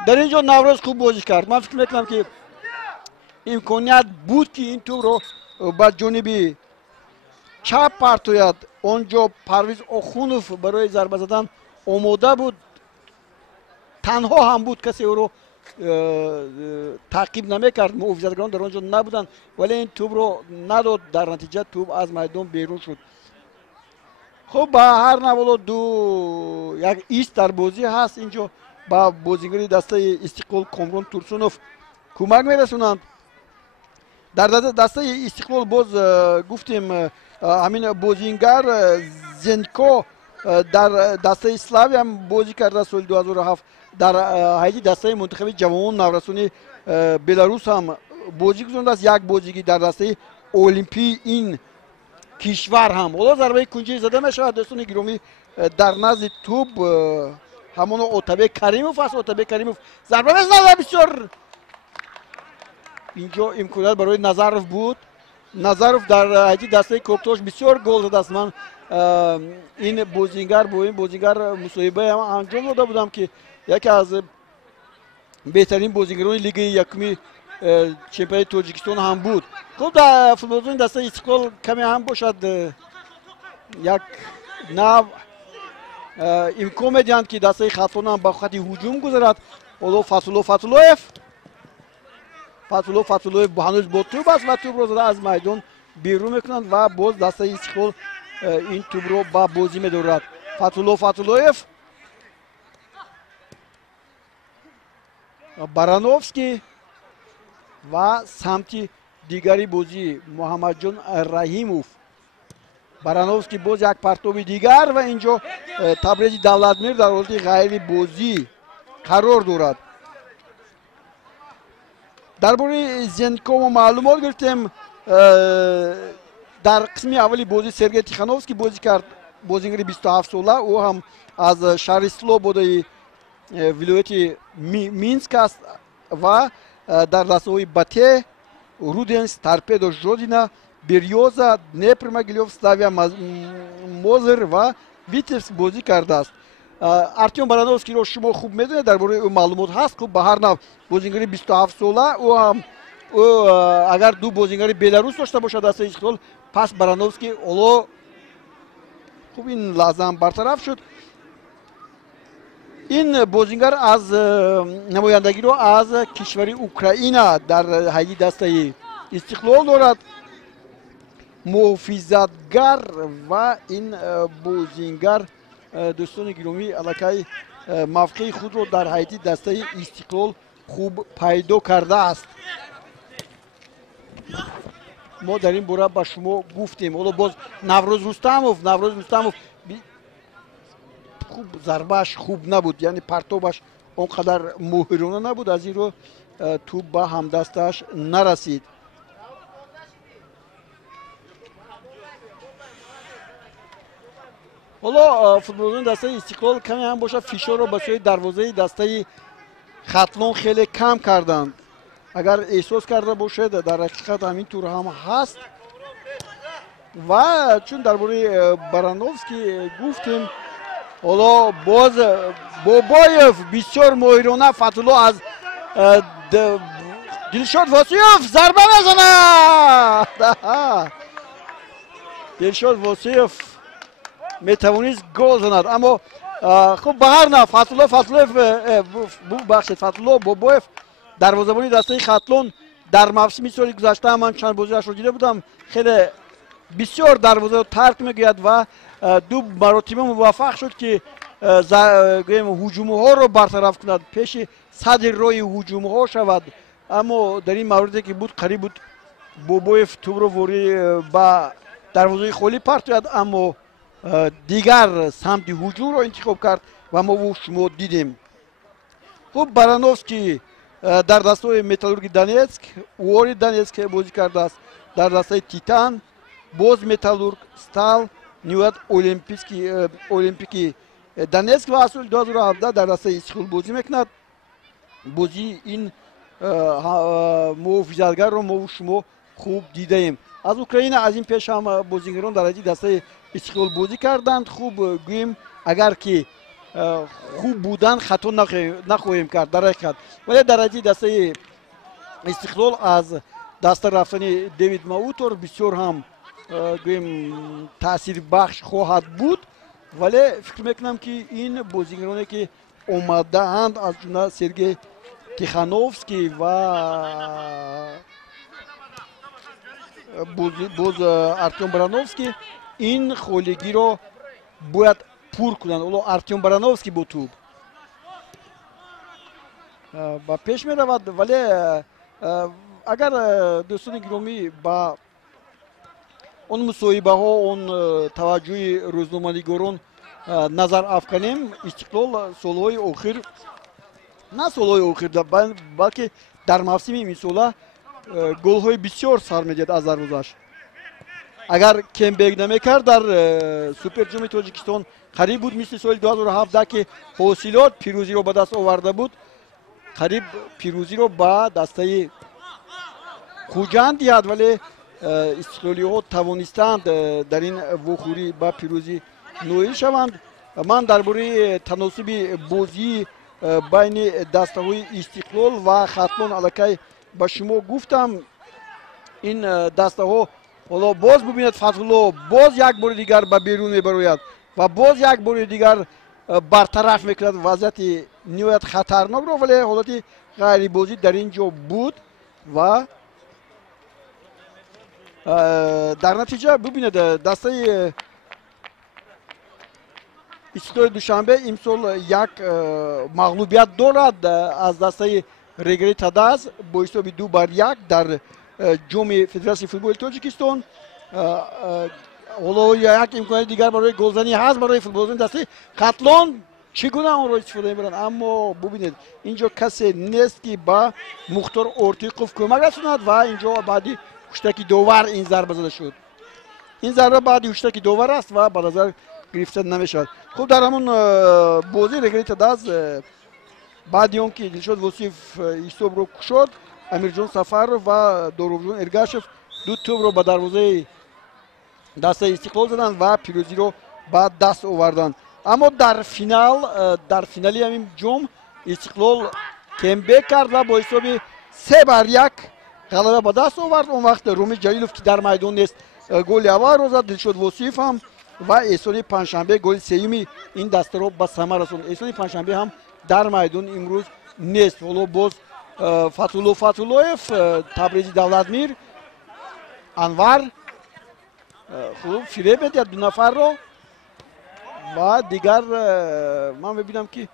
در اینجا نوروز خوب بازی کرد. من فکر میکنم که امکانیت بود که این توپ رو به جانب چپ پرتوید. اونجا پرویز آخونوف برای ضربه زدن آماده بود، تنها هم بود، کسی او رو تعقیب نمیکرد، محافظتگران در آنجا نبودن، ولی این توپ رو نداد، در نتیجه توپ از میدان بیرون شد. خب با هر نوع یک ایست در بازی هست. اینجا با بازیگری دسته استقلال کامران ترسونوف کمک میرسونند. در دسته استقلال باز گفتیم همین بازیگر زنکو در دسته اسلاوی هم بازی کرده سال 2007. در حیاتی دسته منتخب جوان نورسانی بلاروس هم بازی گذارده است. یک بازیگی در دسته المپی این کشور هم. حالا ضربه کنجی زده میشود دوستان گرامی در نزد توپ همون اوتبه کریموف است. اوتبه کریموف ضربه میزنه، بسیار اینجا امکانات برای نظروف بود. نظروف در حیاتی دسته کوکتاش بسیار گل زده است. من این بازیگر با این بازیگر مصاحبه هم انجام داده بودم که یکی از بهترین بازیگران لیگ یکمی چمپیونات تاجیکستان هم بود. خب در فوتبال دسته استقلال کمی هم باشد یک نو امکان میدهند که دسته خطلون هم با خط هجوم گذارد. حالا فتح‌الله هنوز با توپ است و توپ رو زده از میدان بیرون میکنند و باز دسته استقلال این توپ رو با بازی میدارد. فتح‌الله برانوفسکی و سمت دیگری بازی محمد جان رحیموف. برانوفسکی باز یک پرتاب دیگر و اینجا تبریز دولتمیر در حالت غیر بازی қарор дорад. дар бораи Зенкова маълумот гирифтем. дар қисми аввали бозӣ Сергей Тихановский бозӣ кард, бозигари 27 сола. ӯ ҳам аз шаҳри Слободаи вилояти Минск аст ва дар дастаҳои Бате, Руденс, Торпедо Жодина, Берёза, Днепр Могилёв, Славия Мозыр ва Витебск бозӣ кардааст. Артем Барановскийро шумо хуб медонед, дар бораи ӯ маълумот ҳаст. Хуб ба ҳар нав бозигари 27 сола. ӯ ҳам агар ду бозигари беларус дошта бошад дастаи Истиқлол, пас Барановский ҳоло хуб ин лаҳза ҳам бартараф шуд. ин бозигар аз намояндагиро аз кишвари Украина дар ҳайди дастаи Истиқлол дорад. муҳофизатгар ва ин бозингар дӯстони гиромӣ аллакай мавқеи худро дар ҳайди дастаи Истиқлол хуб пайдо кардааст. мо дар ин бора ба шумо гуфтем. ҳоло боз Наврӯз Рустамов хуб зарбааш хуб набуд, яъне партобаш он қадар моҳирона набуд, аз ин ро тӯб ба ҳамдастааш нарасид. ҳоло футболизони дастаи Истиқлол каме ҳам бошад фишорро ба сӯи дарвозаи дастаи Хатлон хеле кам карданд. агар эҳсос карда бошед, дар ҳақиқат ҳамин тур ҳам ҳаст. ва чун дар бораи Барановский гуфтем, ҳоло боз Бобоев бисёр моҳирона Фатулло аз Дилшод Восиев зарба мезанад. Дилшод Восиев метавонист гол занад, аммо хуб ба ҳар нав Фатулло Бобоев дарвозабони дастаи Хатлон дар мавсими соли гузашта ман чанд бозиашро дида будам, хеле бисёр дарвозаро тарк мегӯяд ва ду маротиба муваффақ шуд ки ҳуҷумҳоро бартараф кунад, пеши садри роҳи ҳуҷумҳо шавад. аммо дар ин мавриде ки буд қариб буд Бобоев тӯбро вори ба дарвозаи холӣ партояд, аммо дигар самти ҳуҷумро интихоб кард ва мо шумо дидем. хуб Барановский дар дастаҳои Металлурги Донецк, Уори Донецк бозӣ кардааст, дар дастаи Титан, боз Металлург, Стал, ниҳоят Олимпики Донецк ва аз соли 2017 дар дастаи Истиқлол бозӣ мекунад. бозии ин муҳофизатгарро мо шумо хуб дидаем. аз Украина аз ин пеш ҳам бозигарон дар ҳайди дастаи Истиқлол бозӣ карданд. хуб гӯем агар ки хуб будан хато нахоҳем кард дар ҳақиқат, вале дар ҳайди дастаи Истиқлол аз даста рафтани Девид Маутор бисёр ҳам гӯем таъсирбахш хоҳад буд, вале фикр мекунам ки ин бозигароне ки омадаанд аз ҷумла Сергей Тихановский ва боз Артем Барановский ин холигиро бояд пур кунанд. ҳоло Артем Барановский бо тӯб ба пеш меравад, вале агар дӯстони гиромӣ ба он мусоҳибаҳо, он таваҷҷӯҳи рӯзноманигорон назар афканем, Истиқлол солҳои охир, на солҳои охир, балки дар мавсими имсола голҳои бисёр сар медиҳад аз дарвозааш. агар кембек намекард дар суперҷоми Тоҷикистон қариб буд мисли соли 2017 ки ҳосилот пирӯзиро ба даст оварда буд, қариб пирӯзиро ба дастаи хуҷанд диҳад, вале истиқлолиҳо тавонистанд дар ин вохӯрӣ ба пирӯзӣ ноил шаванд. ман дар бораи таносуби бозии байни дастаҳои Истиқлол ва Хатлон аллакай ба шумо гуфтам. ин дастаҳо ҳоло боз бубинед, Фатулло боз як бори дигар ба берун мебарояд ва боз як бори дигар бартараф мекунад вазъияти ниҳоят хатарнокро, вале ҳолати ғайрибозӣ дар ин ҷо буд ва дар натиҷа бубинед дастаи Истиқлоли Душанбе имсол як мағлубият дорад аз дастаи Регери Тадаз бо ҳисоби 2-1 дар ҷоми Федератсияи футболи Тоҷикистон. ҳоло як имконияти дигар барои голзанӣ ҳаст барои футболизони дастаи Хатлон. чигуна онро истифода мебаранд. Аммо бубинед инҷо касе нест ки ба Мухтор Ортиқов кӯмак расонад ва инҷо баъди хуштаки довар ин зарба зада шуд. ин зарба баъди хуштаки довар аст ва ба назар гирифта намешавад. хуб дар ҳамон бозӣ регрета даст баъди он ки Дилшод Восиев ҳисобро кушод, Амирҷон Сафаров ва Доробҷон Эргашев ду тӯбро ба дарвозаи дастаи Истиқлол заданд ва пирӯзиро ба даст оварданд. Аммо дар финали ҳамин ҷом Истиқлол кембек кард ва бо ҳисоби 3-1 ғалаба ба даст овард. Он вақт Ромиз Ҷалилов ки дар майдон нест голи аввалро зад. Дилшод Восиев ҳам ва Эҳсони Панҷшанбе голи сеюми ин дастаро ба самар расонд. Эҳсони Панҷшанбе ҳам дар майдон имрӯз нест. ҳоло боз Фатулло Фатуллоев, Табризи Давлатмир, Анвар хуб фиреб медиҳад ду нафарро ва дигар ман мебинам ки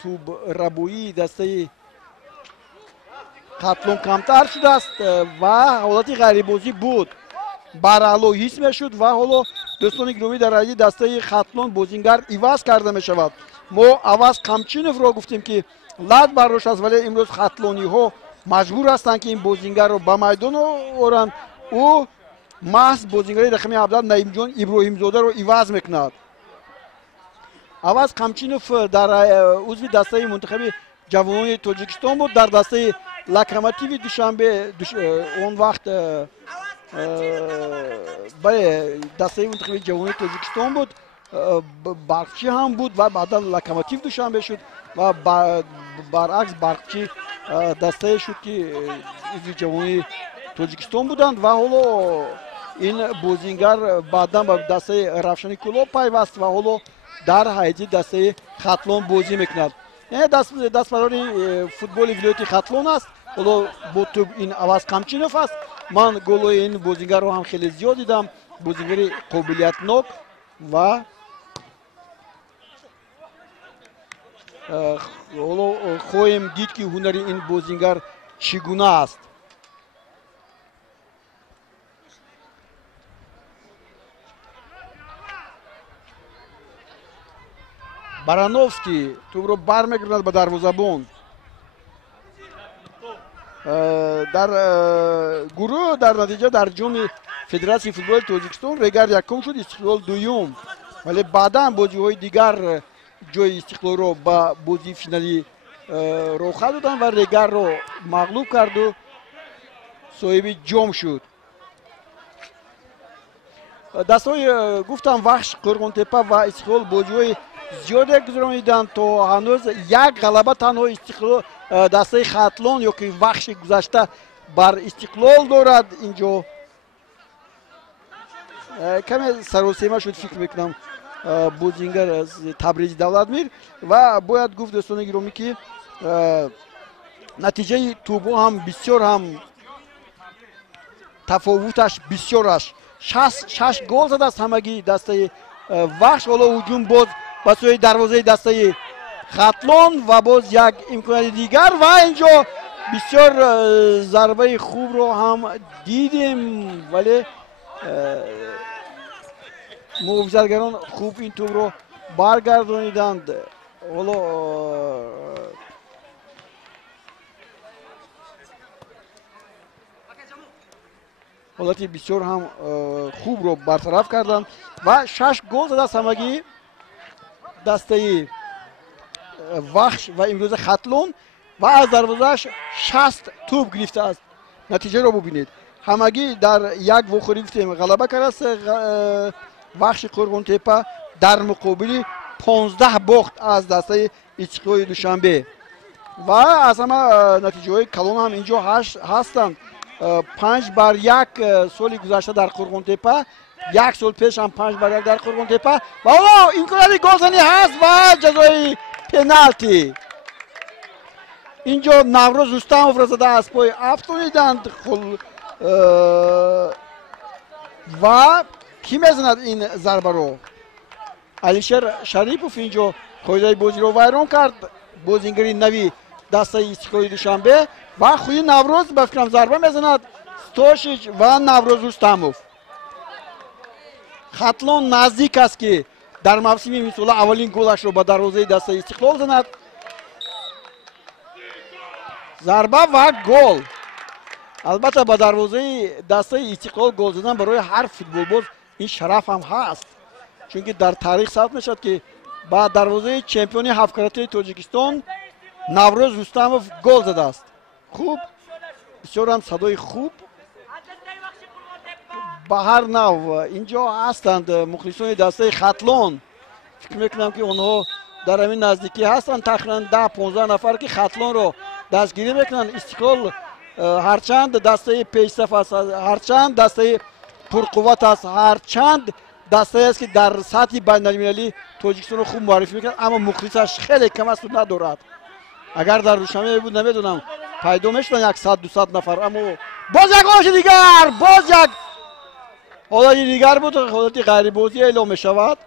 тӯбрабоии дастаи Хатлон камтар шудааст ва ҳолати ғайрибозӣ буд. Бараъло ҳис мешуд ва ҳоло дӯстони гиромӣ дар айди дастаи Хатлон бозингар иваз карда мешавад. мо Аваз Қамчиновро гуфтем ки лад бардошт аст, вале имрӯз хатлониҳо маҷбур ҳастанд ки ин бозингарро ба майдон оранд. ӯ маҳз бозингари рақами 17 Наимҷон Иброҳимзодаро иваз мекунад. Аваз Қамчинов дар узви дастаи мунтахаби ҷавонони Тоҷикистон буд, дар дастаи Локомотиви Душанбе он вақт бале дастаи мунтахаби ҷавонони Тоҷикистон буд, Барқчӣ ҳам буд ва баъдан Локомотив Душанбе шуд ва баръакс Барқчӣ дастае шуд ки узви ҷавонони Тоҷикистон буданд ва ҳоло ин бозингар баъдан ба дастаи Равшани Кӯлоб пайваст ва ҳоло дар ҳайати дастаи Хатлон бозӣ мекунад. дастбарони футболи вилояти Хатлон аст. ҳоло бо тӯб ин Аваз Қамчинов аст. ман голои ин бозингарро ҳам хеле зиёд дидам. Бозингари қобилиятнок ва ҳоло хоҳем дид ки ҳунари ин бозингар чӣ гуна аст. Барановский тӯбро бармегирад ба дарвозабон. дар гурӯҳ дар натиҷа дар ҷоми Федератсияи футболи Тоҷикистон Регар якум шуд, Истиқлол дуюм. Вале баъдан бозиҳои дигар ҷои Истиқлолро ба бозии финалӣ роҳхат доданд ва Регарро мағлуб карду соҳиби ҷом шуд. дастаҳои гуфтам Вахш Қӯрғонтепа ва Истиқлол бозиҳои зиёде гузарониданд. то ҳанӯз як ғалаба танҳо Истиқлол дастаи Хатлон ё ки Вахши гузашта бар Истиқлол дорад. инҷо каме саросема шуд фикр мекунам бозингар Табризи Давлатмир ва бояд гуфт дӯстони гиромӣ ки натиҷаи тӯбҳо ҳам бисёр ҳам тафовуташ бисёр аст. 6 гол задааст ҳамагӣ дастаи Вахш. ҳоло ҳуҷум боз ба сӯи дарвозаи дастаи Хатлон ва боз як имконияти дигар ва инҷо бисёр зарбаи хубро ҳам дидем, вале муҳофизатгарон хуб ин тӯбро баргардониданд. ҳоло ҳолати бисёр ҳам хубро бартараф карданд ва 6 гол задааст ҳамагӣ дастаи Вахш ва имрӯза Хатлон ва аз дарвозааш 60 тӯб гирифтааст. натиҷаро бубинед. ҳамагӣ дар як вохӯрӣ гуфтем ғалаба кардааст Вахши Қӯрғонтепа дар муқобили 15 бохт аз дастаи Истиқлоли Душанбе. ва аз ҳама натиҷаҳои калон ҳам инҷо ҳастанд. 5-1 соли гузашта дар Қӯрғонтепа, як сол пеш ҳам 5-1 дар Қӯрғонтепа ва ҳоло имконияти голзанӣ ҳаст ва ҷазои пеналти. инҷо Наврӯз Рустамовро зада аз пои афтониданд ва кӣ мезанад ин зарбаро? Алишер Шарипов инҷо қоидаи бозиро вайрон кард. бозингари нави дастаи Истиқлоли Душанбе ва худи Наврӯз ба фикрам зарба мезанад. Стошич ва Наврӯз Рустамов. Хатлон наздик аст ки дар мавсими имсола аввалин голашро ба дарвозаи дастаи Истиқлол занад. зарба ва гол. албатта ба дарвозаи дастаи Истиқлол гол задан барои ҳар футболбоз ин шараф ҳам ҳаст, чунки дар таърих сабт мешавад ки ба дарвозаи чемпиони ҳафткаратаи Тоҷикистон Наврӯз Рустамов гол задааст. хуб, бисёрам садои хуб. ба ҳар нав инҷо ҳастанд мухлисони дастаи Хатлон. фикр мекунам ки онҳо дар ҳамин наздикӣ ҳастанд, тақрибан 10-15 нафар ки Хатлонро дастгирӣ мекунанд. Истиқлол ҳарчанд дастаи пешсаф аст, ҳарчанд дастаи пурқувват аст, ҳарчанд дастае аст ки дар сатҳи байналмилалӣ Тоҷикистонро хуб муаррифӣ мекунад, аммо мухлисаш хеле кам асту надорад. агар дар Душанбе буд намедонам пайдо мешуданд 100-200 нафар, аммо боз як ҳолати дигар, боз як ҳолати дигар буд, ҳолати ғайрибозӣ эълом мешавад.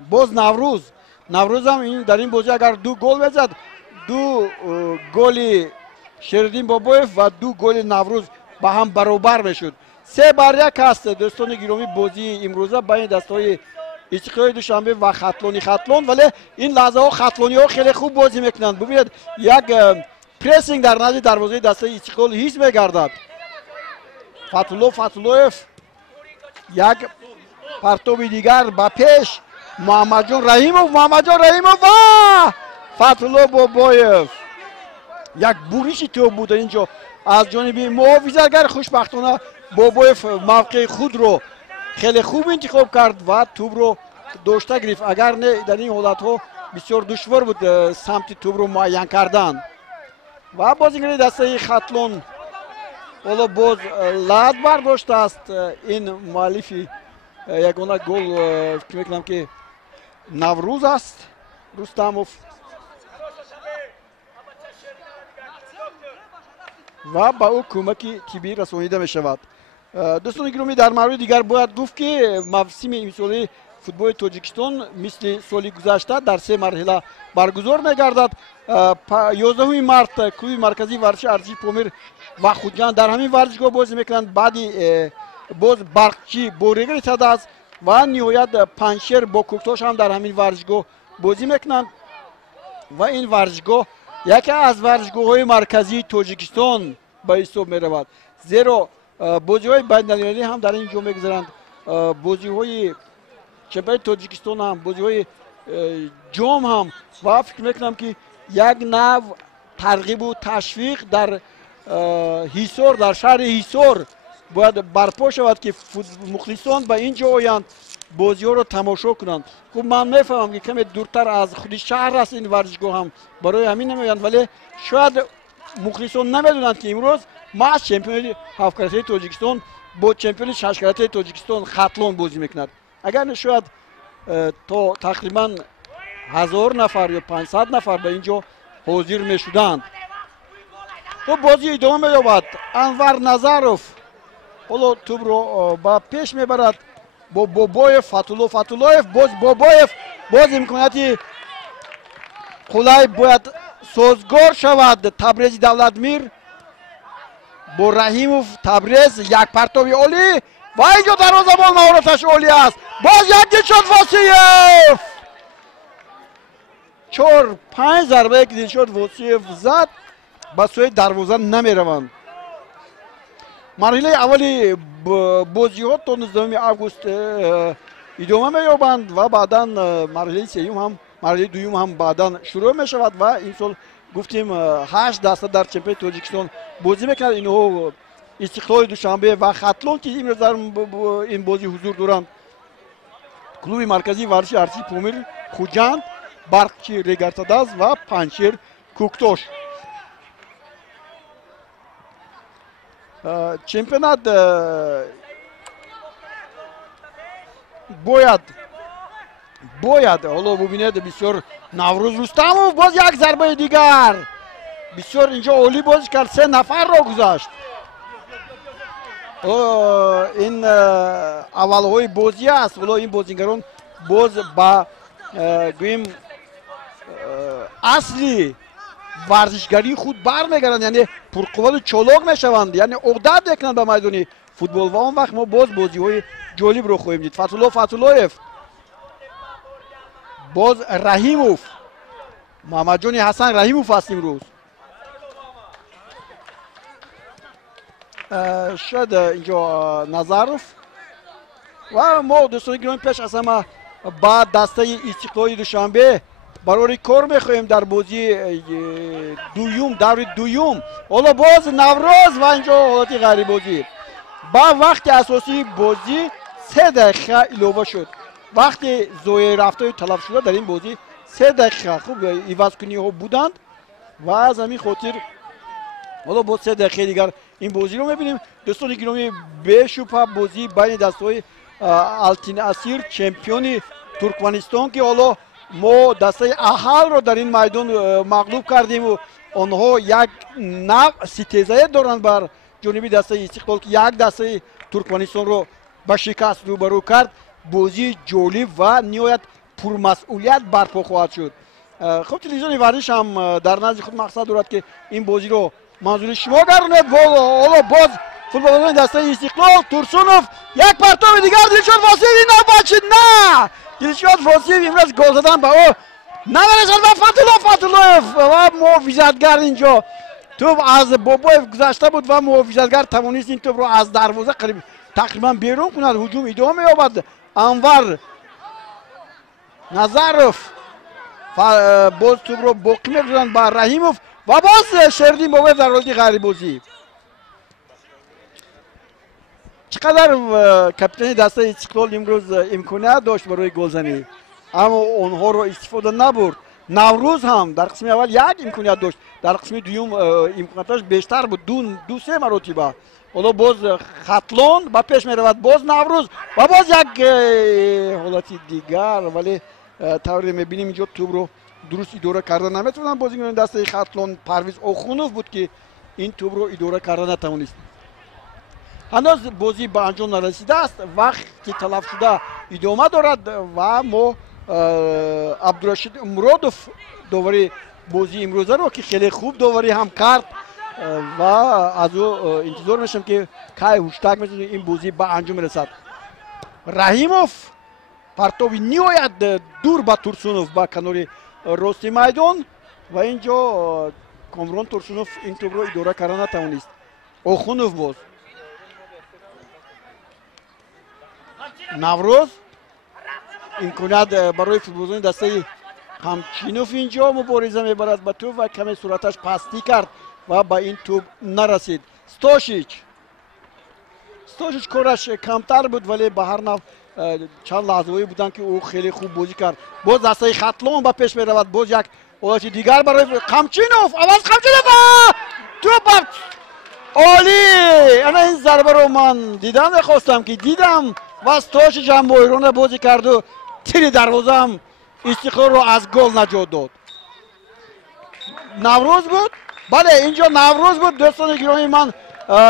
боз Наврӯз ҳам дар ин бозӣ агар 2 гол мезад, 2 голи Шеридин Бобоев ва 2 голи Наврӯз ба ҳам баробар мешуд. 3-1 аст дӯстони гиромӣ бозии имрӯза байни дастаҳои Истиқлоли Душанбе ва Хатлони Хатлон, вале ин лаҳзаҳо хатлониҳо хеле хуб бозӣ мекунанд. бубинед як прессинг дар назди дарвозаи дастаи Истиқлол ҳис мегардад. Фатуллоев як партоби дигар ба пеш. Муҳаммадҷон Раҳимов ва Фатулло Бобоев. як буриши тӯб буд инҷо аз ҷониби муҳофизатгар. хушбахтона Бобоев мавқеи худро хеле хуб интихоб кард ва тӯбро дошта гирифт. агар не дар ин ҳолатҳо бисёр душвор буд самти тӯбро муайян кардан. ва бозигари дастаи Хатлон ҳоло боз лаъд бардоштааст. ин муаллифи ягона гол фикр мекунам ки Наврӯз аст, Рустамов. ва ба ӯ кӯмаки тиббӣ расонида мешавад. дӯстони гиромӣ, дар мавриди дигар бояд гуфт ки мавсими имсолии футболи Тоҷикистон мисли соли гузашта дар 3 марҳила баргузор мегардад. 11 март клуби марказии варзиши арзиши Помир ва Хуҷанд дар ҳамин варзишгоҳ бозӣ мекунанд. баъди боз Барқчӣ бо Регали Садаз ва ниҳоят Панҷшер бо Кӯктош ҳам дар ҳамин варзишгоҳ бозӣ мекунанд. ва ин варзишгоҳ яке аз варзишгоҳҳои марказии Тоҷикистон ба ҳисоб меравад, зеро бозиҳои байналмилалӣ ҳам дар ин ҷо мегузаранд. бозиҳои чемпионати Тоҷикистон ҳам, бозиҳои ҷом ҳам. ва фикр мекунам ки як нав тарғибу ташвиқ дар Ҳисор, дар шаҳри Ҳисор бояд барпо шавад ки мухлисон ба ин ҷо оянд, бозиҳоро тамошо кунанд. хуб, ман мефаҳмам ки каме дуртар аз худи шаҳр аст ин варзишгоҳ ҳам, барои ҳамин намеоянд, вале шояд мухлисон намедонанд ки имрӯз маъ чемпиони ҳафткаратаи Тоҷикистон бо чемпиони шашкаратаи Тоҷикистон Хатлон бозӣ мекунад. агар не шояд то тақрибан 1000 нафар ё 500 нафар ба ин ҷо ҳозир мешуданд. хуб, бозӣ идома меёбад. Анвар Назаров ҳоло тӯбро ба пеш мебарад бо Бобоев. Фатуллоев боз Бобоев, боз имконияти қулай бояд созгор шавад. Табрези Давлатмир бо Раҳимов. Табрез як партоби олӣ ва ин ҷо дарвозабон маҳораташ олӣ аст. боз як Дилшод Восиев 4-5 зарбае ки Дилшод Восиев зад ба сӯи дарвоза намераванд. марҳилаи аввали бозиҳо то 19 август идома меёбанд ва баъдан марҳилаи сеюм ҳам, марҳилаи дуюм ҳам баъдан шурӯъ мешавад. ва имсол гуфтем 8 даста дар чемпионати Тоҷикистон бозӣ мекунад. инҳо Истиқлоли Душанбе ва Хатлон ки имрӯз дар ин бозӣ ҳузур доранд. клуби марказии варзиши арзиши Помир, Хуҷанд, Барқчӣ Регартадаз ва Панҷшер Кӯктош. чемпионат бояд ҳоло бубинед бисёр Наврӯз Рустамов боз як зарбаи дигар бисёр инҷо олӣ бозӣ кард, 3 нафарро гузашт. ин аввалҳои бозӣ аст. ҳоло ин бозигарон боз ба гӯем асли варзишгарии худ бармегарданд, яъне пурқуввату чолок мешаванд, яъне одат мекунанд ба майдони футбол ва он вақт мо боз бозиҳои ҷолибро хоҳем дид. Фатуллоев باز رحیموف، محمد جان حسن رحیموف است امروز. شاید اینجا نظروف و ما دوستان گرامی پیش از همه بعد دسته استقلال دوشنبه برای کار میخواهیم در بازی دوم، دور دوم. حالا باز نوروز و اینجا حالتی غریب بازی با وقت اساسی بازی 3 دقیقه اضافه شد. وقتی زوی رفته تلف شده در این بازی 3 دقیقه خوب عوض کنی ها بودند و از همین خاطر حالا با 3 دقیقه دیگر این بازی رو میبینیم. دوستان گرامی به شبهه بازی بین دسته‌های التین اسیر چمپیون ترکمنستان که حالا ما دسته احل رو در این میدان مغلوب کردیم و آنها یک نوع ستیزه دارند بر جانبی دسته استقلال که یک دسته ترکمنستان رو به شکست روبرو کرد. بازی جالب و نهایت پرمسئولیت برپا خواهد شد. خب تلویزیون ورزش هم در نزد خود مقصد دارد که این بازی رو منظور شما گرداند. حالا باز فوتبالبازان دسته استقلال تورسونوف یک پرتاب دیگر دلشاد واسیف نه بچه نه دلشاد واسیف امروز گل زدن به او نمیرسد و فتولوف و محافظتگر اینجا توپ از بابایف گذشته بود و محافظتگر توانست این توپ رو از دروازه تقریبا بیرون کند. هجوم ادامه یابد. انور نظروف باز توپ رو باقی می‌گذارند با رحیموف و باز شردین بابایف در حالت غریب بازی. چقدر کاپیتان دسته استقلال امروز امکانیت داشت برای گلزنی اما اونها رو استفاده نبرد. نوروز هم در قسم اول یک امکانیت داشت، در قسم دوم امکانیتش بیشتر بود، دو سه مرتبه. حالا باز خطلون با پیش می رود، باز نوروز و باز یک حالتی دیگر ولی طوری می بینیم اینجا توپ رو درست اداره کردن نمیتونن. بازیکن دسته خطلون پرویز اوخونوف بود که این توپ رو اداره کردن نتوانست. هنوز بازی به انجام نرسیده است، وقتی تلف شده ادامه دارد و ما عبدالرشید مرادوف داوری بازی امروزه رو که خیلی خوب داوری هم کرد و از او انتظار میشم که کای هوشتگ میتونه این بازی به انجام رسد. رحیموف پرتابی نهایت دور با تورسونوف با کنار راست میدان و اینجا کامران تورسونوف این توپ رو اداره کردن نتوانست. اوخونوف باز نوروز امکانیت برای فوتبالبازان دسته همچینوف اینجا مبارزه میبرد با توپ و کمی صورتش پستی کرد و با این توپ نرسید. ستاشیچ کارش کمتر بود ولی به هر نوع چند لحظه‌ای بودن که او خیلی خوب بازی کرد. باز دسته خطلون با پیش میرود، باز یک حالت دیگر برای قمچینوف آواز قمچینوف توپ عالی. انا این ضربه رو من دیدم خواستم که دیدم و ستاشیچ هم بایرون بازی کرد و تیر دروازه هم استقلال رو از گل نجات داد. نوروز بود، بله اینجا نوروز بود. دوستان گرامی من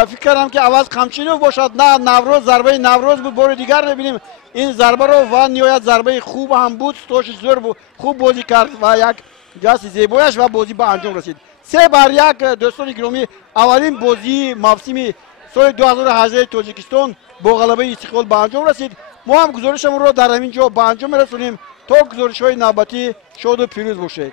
فکر کردم که عوض قمچینوف باشد، نه نوروز، ضربه نوروز بود. بار دیگر ببینیم این ضربه رو و نهایت ضربه خوب هم بود. ستاشیچ زور خوب بازی کرد و یک جست زیبایش و بازی به انجام رسید. 3-1 دوستان گرامی اولین بازی موسم سال 2018 تاجیکستان با غلبه استقلال به انجام رسید. ما هم گزارشمون رو در همین جا به انجام میرسونیم. تا گزارش‌های نوبتی شاد و پیروز باشید.